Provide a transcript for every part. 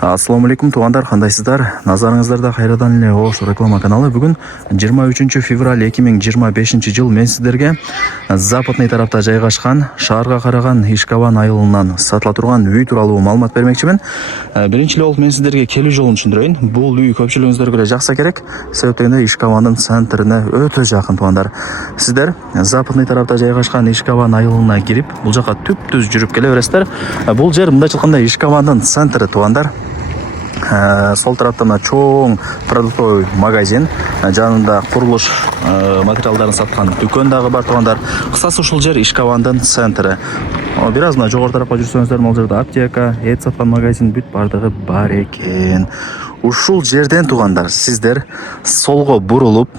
Ассаламу алейкум, туғандар, қандайсыздар? Назарыңыздарда қайрадан эле Ош реклама каналы. Бүгін 23 февраль 2025 жыл мен сіздерге западный тарапта жайгашкан шаарга караган Ишкаван айылынан сатыла турган үй тууралуу маалымат бермекчимин. Биринчи болуп мен сіздерге келүү жолун түшүндүрөйүн. Бул үй көпчүлүгүңүздөргө эле жакса керек. Себептен Ишкавандын центрине өтө жакын, туғандар. Сиздер западный тарапта жайгашкан Ишкаван айылына кирип, бул жака түп-түз жүрүп келе бересиздер. Бул жер мындайча айтканда Ишкавандын центри, туғандар. Сол тарапта чоң продуктовый магазин, жанында курулуш материалдарын саткан дүкөн дагы бар, туғандар. Кысасы ушул жер Ишкавандын центри. Бир аз жогору тарапка жүрсөңүздөр, могул жерде аптека, эт саткан магазин бүт бардыгы бар экен. Ушул жерден, туғандар, сиздер солго бурулуп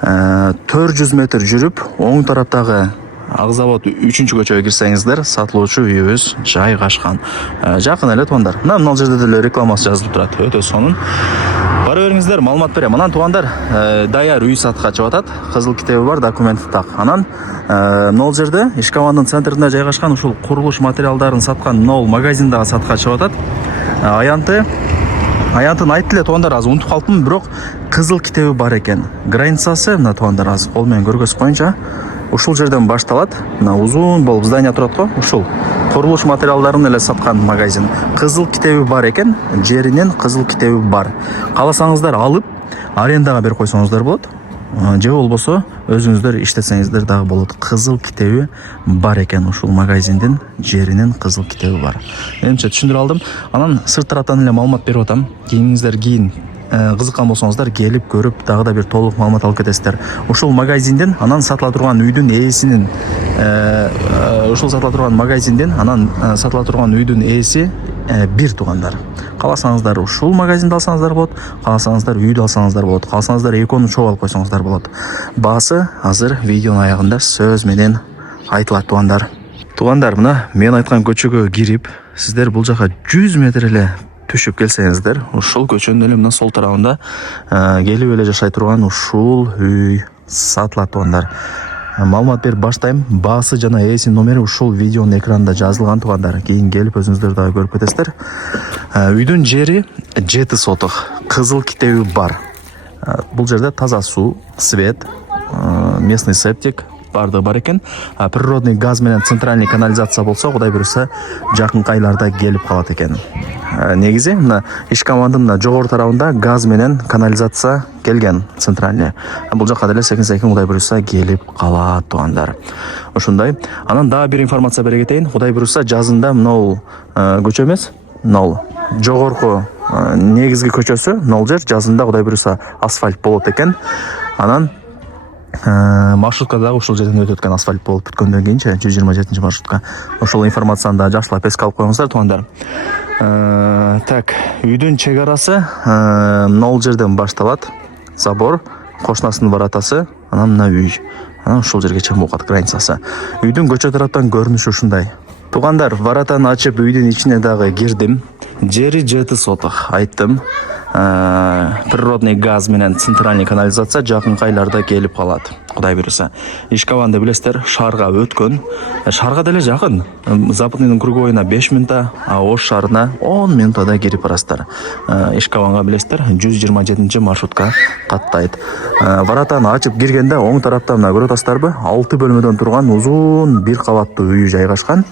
400 метр жүрүп, оң тараптагы Акзавод 3-көчөгө кирсеңиздер, сатылуучу үйүбүз жайгашкан. Жакын эле, туғандар. Мына жерде деле рекламасы жазылып турат. Өтө сонун. Бара бериңиздер, маалымат берем. Анан, туғандар, даяр үй сатка чыгып атат. Кызыл китеби бар, документи так. Анан мына жерде Ишкавандын центрине жайгашкан ушул курулуш материалдарын саткан магазин дагы сатка чыгып атат. Аянтын айтты эле, туғандар, аз унутуп калыптым, бирок кызыл китеби бар экен. Границасы, мына туғандар, аз кол менен көргөзүп коеюнчу. Ушул жерден башталат. Мына узун болуп здание турат го. Ушул курулуш материалдарын эле саткан магазин. Кызыл китеби бар экен. Жеринин кызыл китеби бар. Кааласаңыздар алып, арендага берип койсоңуздар болот. Же болбосо өзүңүздөр иштетсеңиздер дагы болот. Кызыл китеби бар экен. Ушул магазиндин жеринин кызыл китеби бар. Менимче түшүндүрө алдым. Анан сырт тараптан эле маалымат берип атам. Кийин кызыккан болсоңуздар келип көрүп дагы да бир толук маалымат алып кетесиздер. Ушул магазиндин анан сатыла турган үйдүн ээсинин сатыла турган үйдүн ээси бир, туғандар. Кааласаңыздар ушул магазинди алсаңыздар болот, кааласаңыздар үйдү алсаңыздар болот, кааласаңыздар экөөнү чогуу алып койсоңуздар болот. Баасы азыр видеонун аягында сөз менен айтылат, туғандар. Туғандар, мына мен айткан көчөгө кирип, сиздер бул жака 100 метр эле түшүп келсеңиздер, ушул көчөнүн эле мына сол тарабында келип эле жашай турган ушул үй сатылат, туғандар. Маалымат берип баштайм. Баасы жана ээсинин номери ушул видеонун экранында жазылган, туғандар. Кийин келип өзүңүздөр дагы көрүп кетесиздер. Үйдүн жери 7 соток, кызыл китеби бар. Бул жерде таза суу, свет, местный септик бардыгы бар экен. Природный газ менен центральный канализация болсо, кудай буюрса, жакынкы айларда келип калат экен. Негизи мына Ишкавандын жогору тарабында газ менен канализация келген, центральный. Бул жака деле секин кудай буюрса келип калат, туғандар. Ушундай. Анан дагы бир информация бере кетейин. Кудай буюрса жазында мына көчө эмес, мына жогорку негизги көчөсү, мына жер жазында кудай буюрса асфальт болот экен. Анан маршрутка дагы ушул жерден өтөт экен, асфальт болуп бүткөндөн кийинчи 127 маршрутка. Ошол информацияны да жакшылап эске алып коюңуздар, туғандар. Так, үйдүн чек арасы мына жерден башталат. Забор, кошунасынын воротасы, анан мына үй. Анан ушул жерге чейин болот границасы. Үйдүн көчө тараптан көрүнүшү ушундай. Туғандар, воротаны ачып үйдүн ичине дагы кирдим. Жери 7 соток, айттым. Природный газ менен центральный канализация жакынкы айларда келип калат. Кудай буюрса. Ишкаванды билесиздер, шаарга өткөн. Шаарга деле жакын. Западныйдын круговойуна 5 минутта, а Ош шаарына 10 минутада кирип барасыздар. Ишкаванга билесиздер, 127 маршрутка каттайт. Воротаны ачып киргенде оң тарапта мына көрүп атасыздарбы? 6 бөлмөдөн турган узун бир кабаттуу үй жайгашкан.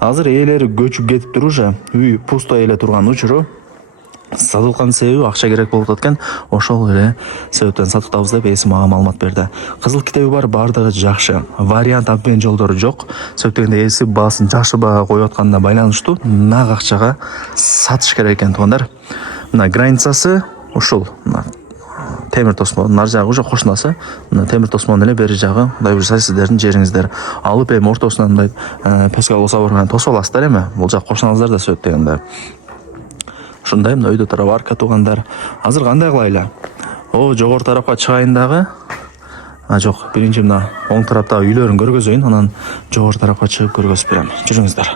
Азыр ээлери көчүп кетип турушу, үй пустой эле турган учуру сатылган себеби акча керек болуп аткан. Ошол эле себептен сатып деп ээси мага маалымат берди. Кызыл китеби бар, бардыгы жакшы. Вариант обмен жолдору жок. Себептен ээси баасын жакшы баага коюп атканына байланыштуу нак акчага сатыш керек экен, туғандар. Мына границасы ушул. Темир тосмо, нар жагы уже кошунасы. Мына темир тосмонун эле бери жагы, кудай буюрса сиздердин жериңиздер. Алып эми ортосунан мындай песка болсо барган тосуп аласыздар эми. Бул жак кошуңуздар да сөйт дегенде. Ушундай мына өйдө тарабарка, туғандар. Азыр кандай кылайлы? Жогору тарапка чыгайын дагы. Жок, биринчи мына оң тараптагы үйлөрүн көргөзөйүн, анан жогору тарапка чыгып көргөзүп берем. Жүрүңүздөр.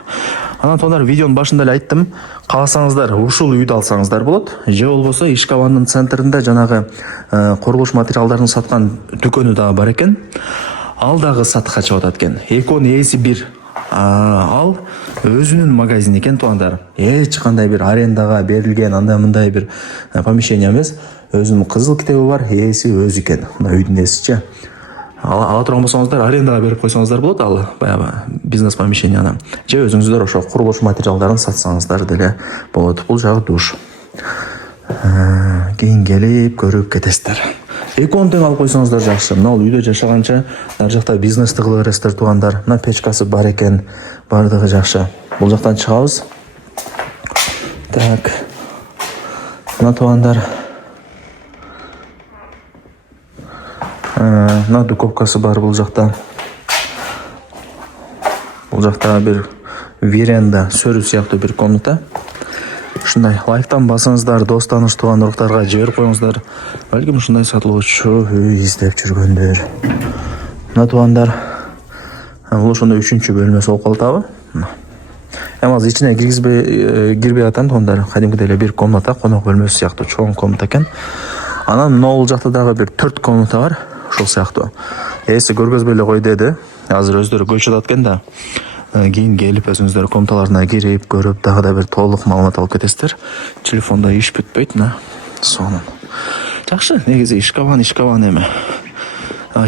Анан туғандар, видеонун башында эле айттым. Кааласаңыздар ушул үйдү алсаңыздар болот. Же болбосо Ишкавандын центринде жанагы курулуш материалдарын саткан дүкөнү дагы бар экен. Ал дагы сатыкка чыгып атат экен. Экөөнүн ээси бир. Ал өзүнүн магазини экен туугандар. Эч кандай бир арендага берилген андай мындай бир помещение эмес. Өзүнүн кызыл китеби бар, ээси өзү экен. Мына үйдүн ээсичи. Ала турган болсоңуздар арендага берип койсоңуздар болот, ал баягы бизнес помещенияны. Же өзүңүздөр ошо курулуш материалдарын сатсаңыздар деле болот. Бул жагы душ. Кийин келип көрүп кетесиздер. 2-10 тең алып койсоңуздар жакшы. Мына үйдө жашаганча ар жакта бизнести кыла бересиздер туугандар. Мына печкасы бар экен, бардыгы жакшы. Бул жактан чыгабыз. Так. Мына туугандар. Мына духовкасы бар бул жакта. Бул жакта бир веранда, сөрү сыяктуу бир комната. Ушундай лайктан басыңыздар, дос тааныш тууган уруктарга жиберип коюңуздар. Балким ушундай сатылуучу үй издеп жүргөндөр. Мына туугандар, бул ошондой 3-чү бөлмөсү болуп калдыбы? Эми азыр ичине кирбей атам туугандар. Кадимкидей эле бир комната, конок бөлмөсү сыяктуу чоң комната экен. Анан могул жакта дагы бир 4 комната бар, ошол сыяктуу. Эси көргөзбөй эле кой деди. Азыр өздөрү көлүшүп атат экен да. Кийин келип өзүңүздөр комнаталарына кирип көрүп дагы да бир толук маалымат алып кетесиздер. Телефондо иш бүтпөйт, мына сонун. Жакшы, негизи ишкабан эми.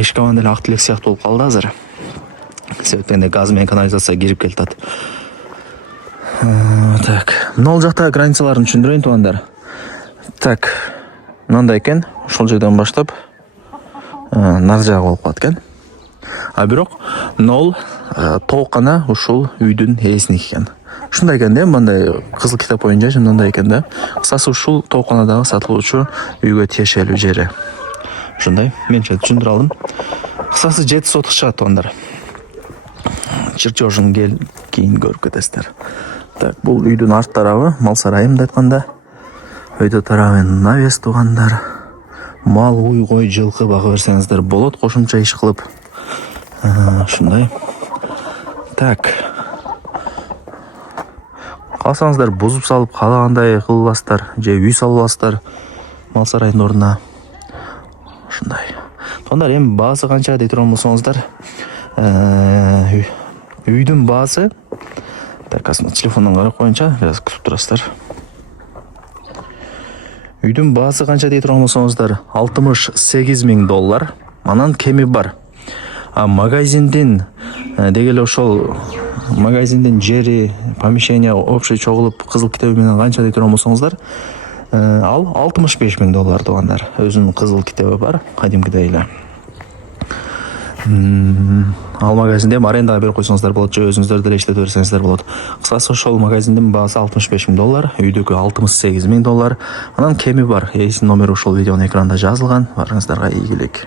Ишкабан деле ак тилек сыяктуу болуп калды азыр. Себептен газ менен канализация кирип келатат. Так, мына жакта границаларын түшүндүрөйүн туугандар. Так, мындай экен, ошол жерден баштап нар жагы болуп калат экен. А бирок нол толкана ушул үйдүн ээсиники экен. Ушундай экен да, мындай кызыл китеп боюнча мындай экен да. Кысасы ушул толканадагы сатылуучу үйгө тиешелүү жери. Ушундай, менче түшүндүрө алдым. Кысасы 7 соток чыгат туугандар. Чырчожун кийин көрүп кетесиздер. Так, бул үйдүн арт тарабы, мал сарайы мындай айтканда. Өйдө тарабы навес туугандар. Мал, уй, кой, жылкы бага берсеңиздер болот, кошумча иш кылып. Ушундай. Так. Калсаңыздар бузуп салып каалагандай кыла аласыздар, же үй салып аласыздар мал сарайдын ордуна. Ушундай. Туугандар, эми баасы канча дей турган болсоңуздар, үйдүн баасы, так, телефондон карап коюнча, бираз күтүп турасыздар. Үйдүн баасы канча дей турган болсоңуздар, $68,000. Анан кеми бар. А магазиндин деги эле ошол магазиндин жери, помещение общий чогулуп кызыл китеби менен канча дей турган болсоңуздар, ал $65,000 туугандар. Өзүнүн кызыл китеби бар, кадимкидей эле. Ал магазинде арендага берип койсоңуздар болот, же өзүңүздөр деле иштете берсеңиздер болот. Кысасы ошол магазиндин баасы $65,000, үйдүкү $68,000. Анан кеми бар. Эсинин номери ушул видеонун экранында жазылган. Барыңыздарга ийгилик.